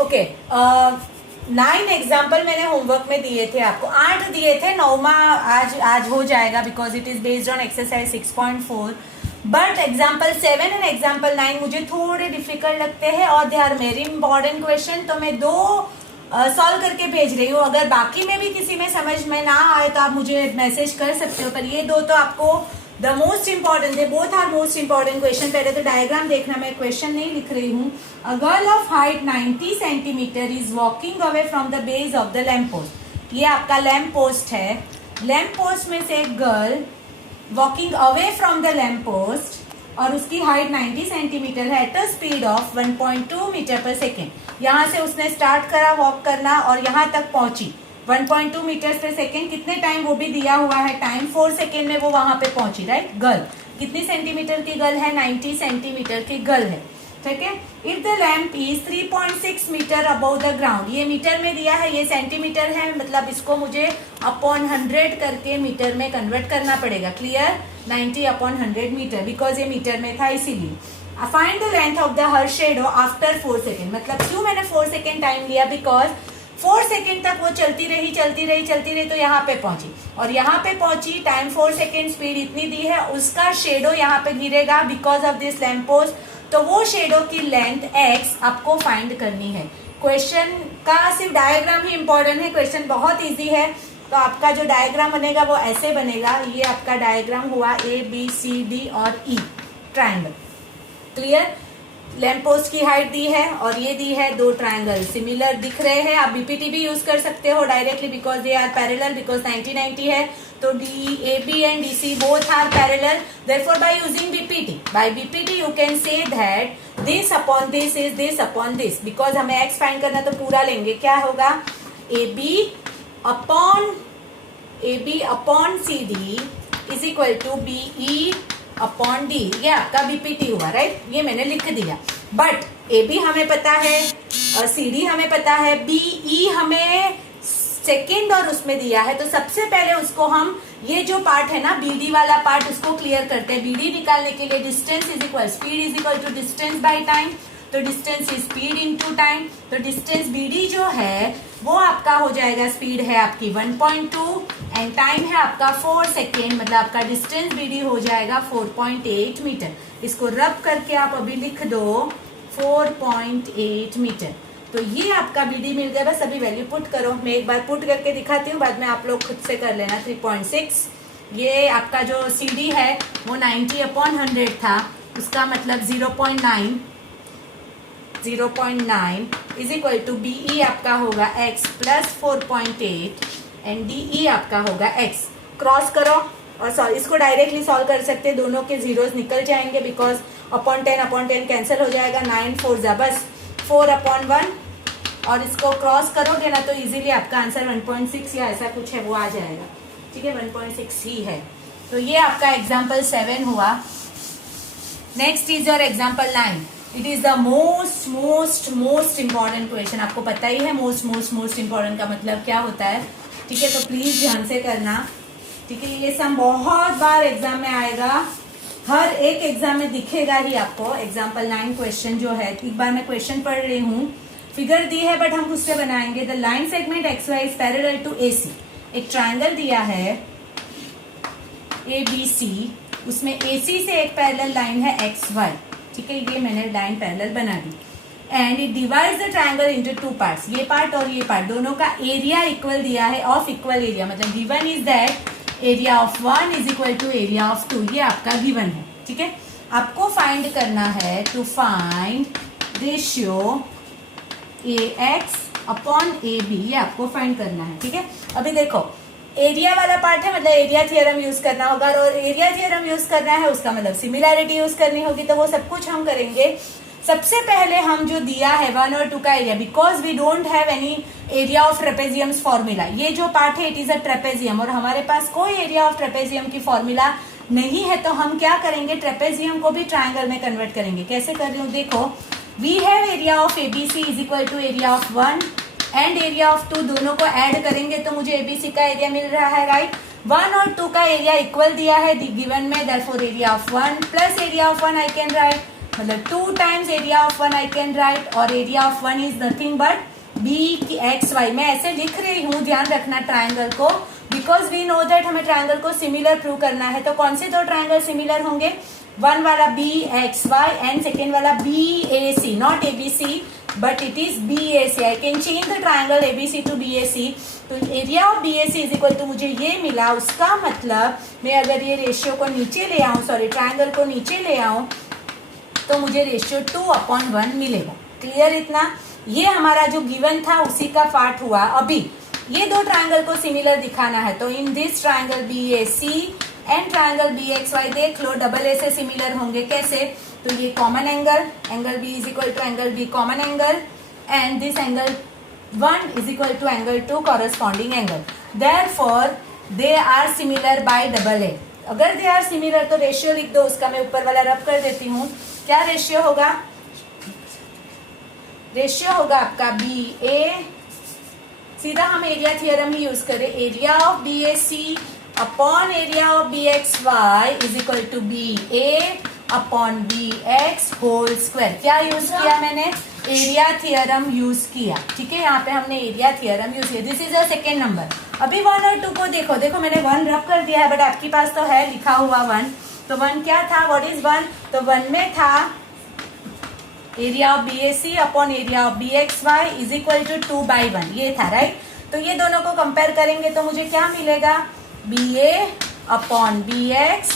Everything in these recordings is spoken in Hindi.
ओके, 9 एग्जाम्पल मैंने होमवर्क में दिए थे आपको, 8 दिए थे, 9वां आज हो जाएगा because it is based on exercise 6.4। But example 7 and example 9 मुझे थोड़े डिफिकल्ट लगते हैं और they are very important question, तो मैं 2 सॉल्व करके भेज रही हूँ। अगर बाकी में भी किसी में समझ में ना आए तो आप मुझे मैसेज कर सकते हो, पर ये 2 तो आपको the most important, they both are most important question. पहले तो डायग्राम देखना, मैं क्वेश्चन नहीं लिख रही हूँ। A girl of height 90 centimetre is walking away from the base of the lamp post. ये आपका लैम्प पोस्ट है, लैम्प पोस्ट में से एक girl walking away from the lamp post और उसकी हाइट 90 सेंटीमीटर है at a speed of 1.2 metre per second. यहाँ से उसने स्टार्ट करा वॉक करना और यहाँ तक पहुंची 1.2 मीटर पर सेकेंड। कितने टाइम वो भी दिया हुआ है, टाइम 4 सेकेंड में वो वहां पे पहुंची, राइट। गर्ल कितनी सेंटीमीटर की गर्ल है, 90 सेंटीमीटर की गर्ल है, ठीक है। If the lamp is 3.6 metre above the ground, ये मीटर में दिया है, ये सेंटीमीटर है, मतलब इसको मुझे अपॉन 100 करके मीटर में कन्वर्ट करना पड़ेगा। क्लियर, 90 अपॉन 100 मीटर, बिकॉज ये मीटर में था इसीलिए। Find the length of the her shadow after 4 second. मतलब क्यों मैंने 4 सेकेंड टाइम लिया, बिकॉज 4 सेकेंड तक वो चलती रही तो यहाँ पे पहुंची और यहाँ पे पहुंची, टाइम 4 सेकेंड, स्पीड इतनी दी है, उसका शेडो यहाँ पे गिरेगा because of this lamp post, तो वो शेडो की लेंथ x आपको फाइंड करनी है। क्वेश्चन का सिर्फ डायग्राम ही इंपॉर्टेंट है, क्वेश्चन बहुत इजी है। तो आपका जो डायग्राम बनेगा वो ऐसे बनेगा, ये आपका डायग्राम हुआ ABCD और E triangle. Clear, lamp post की हाइट दी है और ये दी है, 2 ट्रायंगल सिमिलर दिख रहे हैं। आप बीपीटी भी यूज कर सकते हो directly because they are parallel, because 90-90 है, तो AB and DC both are parallel. Therefore by using BPT you can say that this upon this is this upon this, because हमें x फाइंड करना तो पूरा लेंगे। क्या होगा, AB upon CD is equal to BE upon D। ये आपका बीपीटी हुआ, राइट, ये मैंने लिख दिया। बट AB हमें पता है और CD हमें पता है, BE हमें सेकेंड और उसमें दिया है, तो सबसे पहले उसको हम ये जो पार्ट है ना BD वाला पार्ट, उसको क्लियर करते हैं। BD निकालने के लिए distance is equal speed is equal to distance by time, तो distance is speed into time, तो डिस्टेंस BD जो है वो आपका हो जाएगा, स्पीड है आपकी 1.2 एंड टाइम है आपका 4 सेकेंड, मतलब आपका डिस्टेंस BD हो जाएगा 4.8 मीटर। इसको रब करके आप अभी लिख दो 4.8 मीटर। तो ये आपका BD मिल गया, बस अभी वैल्यू पुट करो। मैं एक बार पुट करके दिखाती हूँ, बाद में आप लोग खुद से कर लेना। 3.6, ये आपका जो CD है वो 90 अपॉन 100 था, उसका मतलब 0.9 इज इक्वल टू BE आपका होगा x प्लस 4.8 एंड DE आपका होगा x। क्रॉस करो और सॉल्व, इसको डायरेक्टली सॉल्व कर सकते हैं, दोनों के जीरोस निकल जाएंगे बिकॉज अपॉन 10 कैंसिल हो जाएगा, 9 4 जा बस 4 अपॉन 1, और इसको क्रॉस करोगे ना तो इजीली आपका आंसर 1.6 या ऐसा कुछ है वो आ जाएगा, ठीक है, 1.6 ही है। तो ये आपका एग्जाम्पल 7 हुआ। Next is your example 9। It is the most important question. आपको पता ही है मोस्ट इंपॉर्टेंट का मतलब क्या होता है, ठीक है, तो प्लीज ध्यान से करना, ठीक है। ये सम बहुत बार एग्जाम में आएगा, हर एक एग्जाम में दिखेगा ही आपको। एग्जाम्पल 9 क्वेश्चन जो है, एक बार मैं क्वेश्चन पढ़ रही हूँ, फिगर दी है बट हम उससे बनाएंगे। The line segment XY is parallel to AC। एक ट्रायंगल दिया है ABC, उसमें AC से एक पैरेलल लाइन है XY, ठीक है, ये मैंने लाइन पैरेलल बना दी। And it divides the triangle into 2 parts. ये पार्ट और ये पार्ट दोनों का एरिया इक्वल दिया है, ऑफ इक्वल एरिया, मतलब given is that area of 1 is equal to area of 2। ये आपका गिवन है, ठीक है। आपको फाइंड करना है, to find ratio AX upon AB, ये आपको फाइंड करना है, ठीक है। अभी देखो, एरिया वाला पार्ट है, मतलब एरिया थ्योरम यूज करना होगा, और एरिया थ्योरम यूज करना है उसका मतलब सिमिलैरिटी यूज करनी होगी, तो वो सब कुछ हम करेंगे। सबसे पहले हम जो दिया है 1 और 2 का area, because we don't have any area of trapeziums formula, ये जो पार्ट है इट इज अ ट्रेपेजियम और हमारे पास कोई एरिया ऑफ ट्रेपेजियम की फॉर्मूला नहीं है, तो हम क्या करेंगे, ट्रेपेजियम को भी ट्रायंगल में कन्वर्ट करेंगे। कैसे कर रही हूँ देखो, we have area of ABC is equal to area of 1 and area of 2, दोनों को ऐड करेंगे तो मुझे ABC का एरिया मिल रहा है, राइट। 1 और 2 का एरिया इक्वल दिया है गिवन में, therefore area of 1 plus area of 1 I can write मतलब 2 times area of one I can write, और area of one is nothing but B X Y. मैं ऐसे लिख रही हूँ, ध्यान रखना ट्राइंगल को, बिकॉज वी नो दैट हमें ट्राइंगल को सिमिलर प्रूव करना है। तो कौन से दो ट्राइंगल सिमिलर होंगे? वन वाला B X Y and second वाला B A C, not A B C but it is B A C. I can change the triangle A B C to B A C. तो area of B A C is equal to मुझे ये मिला, उसका मतलब मैं अगर ये रेशियो को नीचे ले आऊं, सॉरी ट्राइंगल को नीचे ले आऊं, तो मुझे रेशियो 2/1 मिलेगा। क्लियर इतना? ये हमारा जो गिवन था उसी का पार्ट हुआ। अभी ये दो ट्राइंगल को सिमिलर दिखाना है, तो in this triangle B A C and triangle B X Y, देख लो डबल ए से सिमिलर होंगे। कैसे? तो ये common angle, angle B is equal to angle B common angle, and this angle 1 is equal to angle 2 corresponding angle. Therefore they are similar by double A. अगर दे आर सिमिलर तो रेशियो लिख दो उसका, मैं ऊपर वाला रब कर देती हूँ। क्या रेशियो होगा? रेशियो होगा आपका बी ए, सीधा हम एरिया थियरम ही यूज करें, area of B A C upon area of B X Y is equal to B A upon B X whole square. क्या यूज किया मैंने? एरिया थियरम यूज किया। ठीक है, यहाँ पे हमने एरिया थियरम यूज किया। This is a second number. अभी 1 और 2 को देखो, देखो मैंने 1 रब कर दिया है, बट आपके पास तो है लिखा हुआ 1। तो 1 क्या था? What is 1? तो 1 में था area of B A C upon area of B X Y is equal to 2/1, ये था राइट। तो ये दोनों को कंपेयर करेंगे तो मुझे क्या मिलेगा? B A upon B X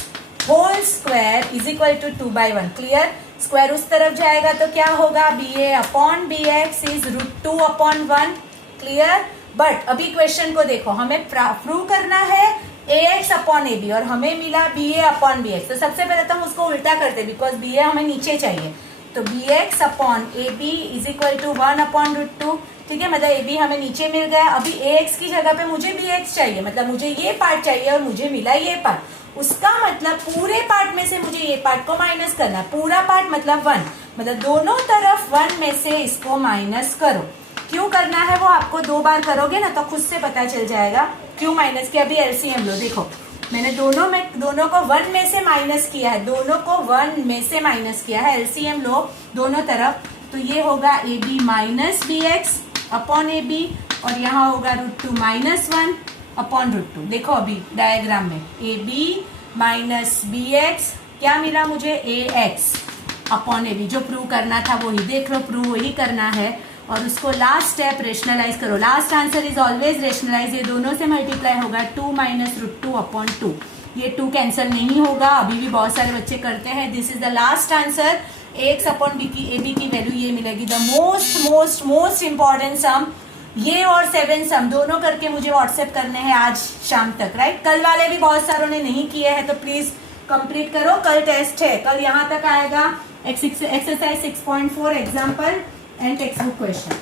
whole square is equal to 2/1। Clear? Square उस तरफ जाएगा तो क्या होगा? B A upon B X is √2/1। Clear? But अभी क्वेश्चन को देखो, हमें प्रूव करना है A X upon A B, और हमें मिला B A upon B X. तो सबसे पहले तो हम उसको उल्टा करते, बिकॉज बी ए हमें नीचे चाहिए। तो B X upon A B is equal to 1/√2। ठीक है, मतलब ए बी हमें नीचे मिल गया। अभी ए एक्स की जगह पे मुझे बी एक्स चाहिए, मतलब मुझे ये पार्ट चाहिए और मुझे मिला ये पार्ट। उसका मतलब पूरे पार्ट में से मुझे ये पार्ट को माइनस करना है। पूरा पार्ट मतलब 1, मतलब दोनों तरफ 1 में से इसको माइनस करो। क्यों करना है वो आपको 2 बार करोगे ना तो खुद से पता चल जाएगा क्यों माइनस किया। अभी एलसीएम लो, देखो मैंने दोनों को 1 में से माइनस किया है, दोनों को 1 में से माइनस किया है। एलसीएम लो दोनों तरफ, तो ये होगा A B minus B X upon A B, और यहाँ होगा √2 -1 अपॉन √2। देखो अभी डायग्राम में A B minus B X, क्या मिला मुझे? A X upon A B. जो प्रूव करना था वही, देख लो प्रूव वही करना है, और उसको लास्ट स्टेप रेशनलाइज करो। Last answer is always rationalise. ये दोनों से मल्टीप्लाई होगा 2 - √2 अपॉन 2। ये 2 कैंसिल नहीं होगा, अभी भी बहुत सारे बच्चे करते हैं। This is the last answer. X upon B की, ए बी की वैल्यू ये मिलेगी। द मोस्ट इंपॉर्टेंट सम, ये और 7 सम दोनों करके मुझे व्हाट्सएप करने हैं आज शाम तक, राइट। कल वाले भी बहुत सारों ने नहीं किए हैं, तो प्लीज कंप्लीट करो। कल टेस्ट है, कल यहाँ तक आएगा exercise 6.4 example and text book question.